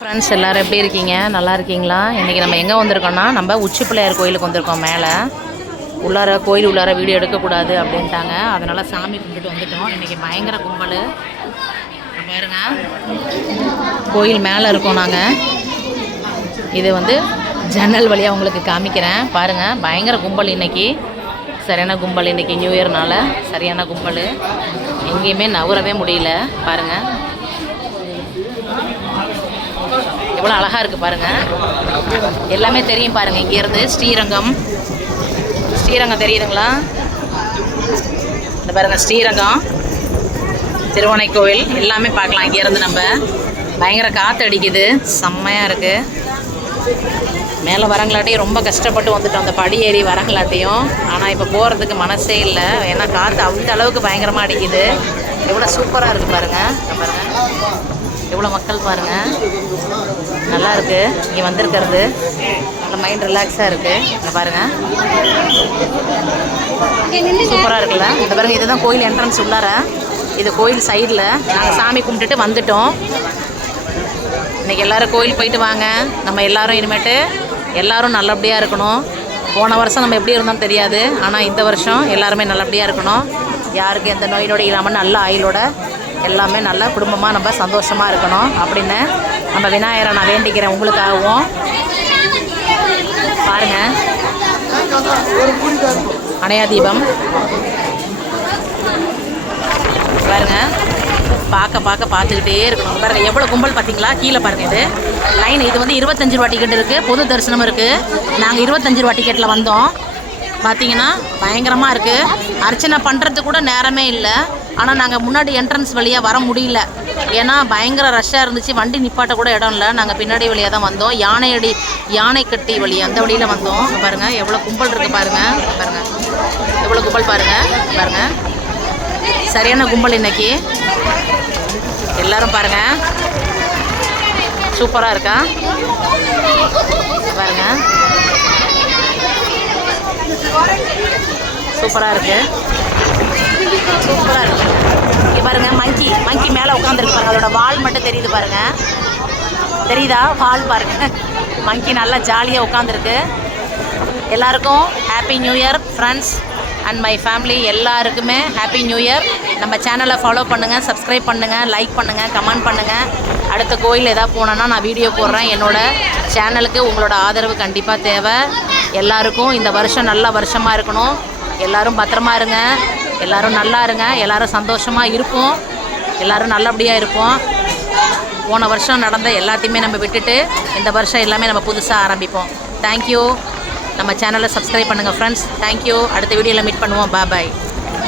Friends எல்லோரும் எப்படி இருக்கீங்க? நல்லா இருக்கீங்களா? இன்றைக்கி நம்ம எங்கே வந்திருக்கோம்னா நம்ம உச்சி பிள்ளையார் கோயிலுக்கு வந்திருக்கோம். மேலே கோயில் உள்ளார வீடியோ எடுக்கக்கூடாது அப்படின்ட்டாங்க. அதனால் சாமி கும்பிட்டு வந்துட்டோம். இன்றைக்கி பயங்கர கும்பல் பாருங்க. கோயில் மேலே இருக்கோம் நாங்கள். இது ஜன்னல் வழியாக உங்களுக்கு காமிக்கிறேன் பாருங்கள். பயங்கர கும்பல் இன்றைக்கி, சரியான கும்பல். இன்றைக்கி நியூ இயர்னால சரியான கும்பல். எங்கேயுமே நகரவே முடியல பாருங்கள். எவ்வளோ அழகாக இருக்குது பாருங்கள். எல்லாமே தெரியும் பாருங்கள். இங்கேருந்து ஸ்ரீரங்கம் தெரியுதுங்களா? இந்த பாருங்கள், ஸ்ரீரங்கம் திருவனைக்கோவில் எல்லாமே பார்க்கலாம் இங்கேருந்து. நம்ம பயங்கர காற்று அடிக்குது, செம்மையாக இருக்குது. மேலே வரங்களாட்டையும் ரொம்ப கஷ்டப்பட்டு வந்துட்டோம், அந்த படி ஏறி வரங்களாட்டையும். ஆனால் இப்போ போகிறதுக்கு மனசே இல்லை, ஏன்னா காற்று அந்த அளவுக்கு பயங்கரமாக அடிக்குது. எவ்வளோ சூப்பராக இருக்குது பாருங்கள். எவ்வளோ மக்கள் பாருங்கள், நல்லா இருக்குது. இங்கே வந்திருக்கிறது நல்ல மைண்ட் ரிலாக்ஸாக இருக்குது. இங்கே பாருங்கள், சூப்பராக இருக்குல்ல? இந்த பாருங்கள், இதுதான் கோயில் என்ட்ரன்ஸ் உள்ளார. இது கோயில் சைடில் நாங்கள் சாமி கும்பிட்டுட்டு வந்துட்டோம். இன்றைக்கி எல்லோரும் கோயில் போயிட்டு வாங்க. நம்ம எல்லோரும் இனிமேட்டு எல்லோரும் நல்லபடியாக இருக்கணும். போன வருஷம் நம்ம எப்படி இருந்தோம் தெரியாது, ஆனால் இந்த வருஷம் எல்லாருமே நல்லபடியாக இருக்கணும். யாருக்கு எந்த நோய் நொடி இல்லாமல் நல்ல ஆயுளோட எல்லாமே நல்ல குடும்பமாக நம்ம சந்தோஷமாக இருக்கணும் அப்படின்னு நம்ம விநாயகரை நான் வேண்டிக்கிறேன் உங்களுக்காகவும். பாருங்கள், அணையா தீபம் பாருங்கள். பார்த்துக்கிட்டே இருக்கணும். பாருங்கள் எவ்வளோ கும்பல் பார்த்தீங்களா? கீழே பாருங்கள், இது லைன். இது 25 ரூபா டிக்கெட் இருக்குது, பொது தரிசனம் இருக்குது. நாங்கள் 25 ரூபா டிக்கெட்டில் வந்தோம். பார்த்தீங்கன்னா பயங்கரமாக இருக்குது. அர்ச்சனை பண்ணுறதுக்கு கூட நேரமே இல்லை. ஆனால் நாங்கள் முன்னாடி என்ட்ரன்ஸ் வழியாக வர முடியல, ஏன்னா பயங்கர ரஷ்ஷாக இருந்துச்சு. வண்டி நிப்பாட்ட கூட இடம் இல்லை. நாங்கள் பின்னாடி வழியாக தான் வந்தோம். யானை கட்டி வழி அந்த வழியில் வந்தோம். பாருங்கள் எவ்வளோ கும்பல் இருக்குது பாருங்கள். எவ்வளோ கும்பல் பாருங்கள். சரியான கும்பல் இன்னைக்கு. எல்லோரும் பாருங்கள், சூப்பராக இருக்கா பாருங்கள். சூப்பராக இருக்குது. இங்கே பாருங்கள், மங்கி மேலே உட்காந்துருக்கு பாருங்கள். அதோட வால் மட்டும் தெரியுது பாருங்கள். தெரியுதா? வால் பாருங்கள். மங்கி நல்லா ஜாலியாக உட்காந்துருக்கு. எல்லாருக்கும் happy new year friends and my family. எல்லாருக்குமே ஹாப்பி நியூ இயர். நம்ம சேனலை ஃபாலோ பண்ணுங்கள், சப்ஸ்கிரைப் பண்ணுங்கள், லைக் பண்ணுங்கள், கமெண்ட் பண்ணுங்கள். அடுத்த கோயில் எதாவது போனேன்னா நான் வீடியோ போடுறேன். என்னோடய சேனலுக்கு உங்களோட ஆதரவு கண்டிப்பாக தேவை. எல்லாருக்கும் இந்த வருஷம் நல்ல வருஷமாக இருக்கணும். எல்லோரும் பத்திரமா இருங்க, எல்லோரும் நல்லா இருங்க, எல்லோரும் சந்தோஷமாக இருப்போம், எல்லோரும் நல்லபடியாக இருப்போம். போன வருஷம் நடந்த எல்லாத்தையுமே நம்ம விட்டுட்டு இந்த வருஷம் எல்லாமே நம்ம புதுசாக ஆரம்பிப்போம். தேங்க்யூ. நம்ம சேனலை சப்ஸ்கிரைப் பண்ணுங்கள் ஃப்ரெண்ட்ஸ். தேங்க்யூ. அடுத்த வீடியோவில் மீட் பண்ணுவோம். பாய்.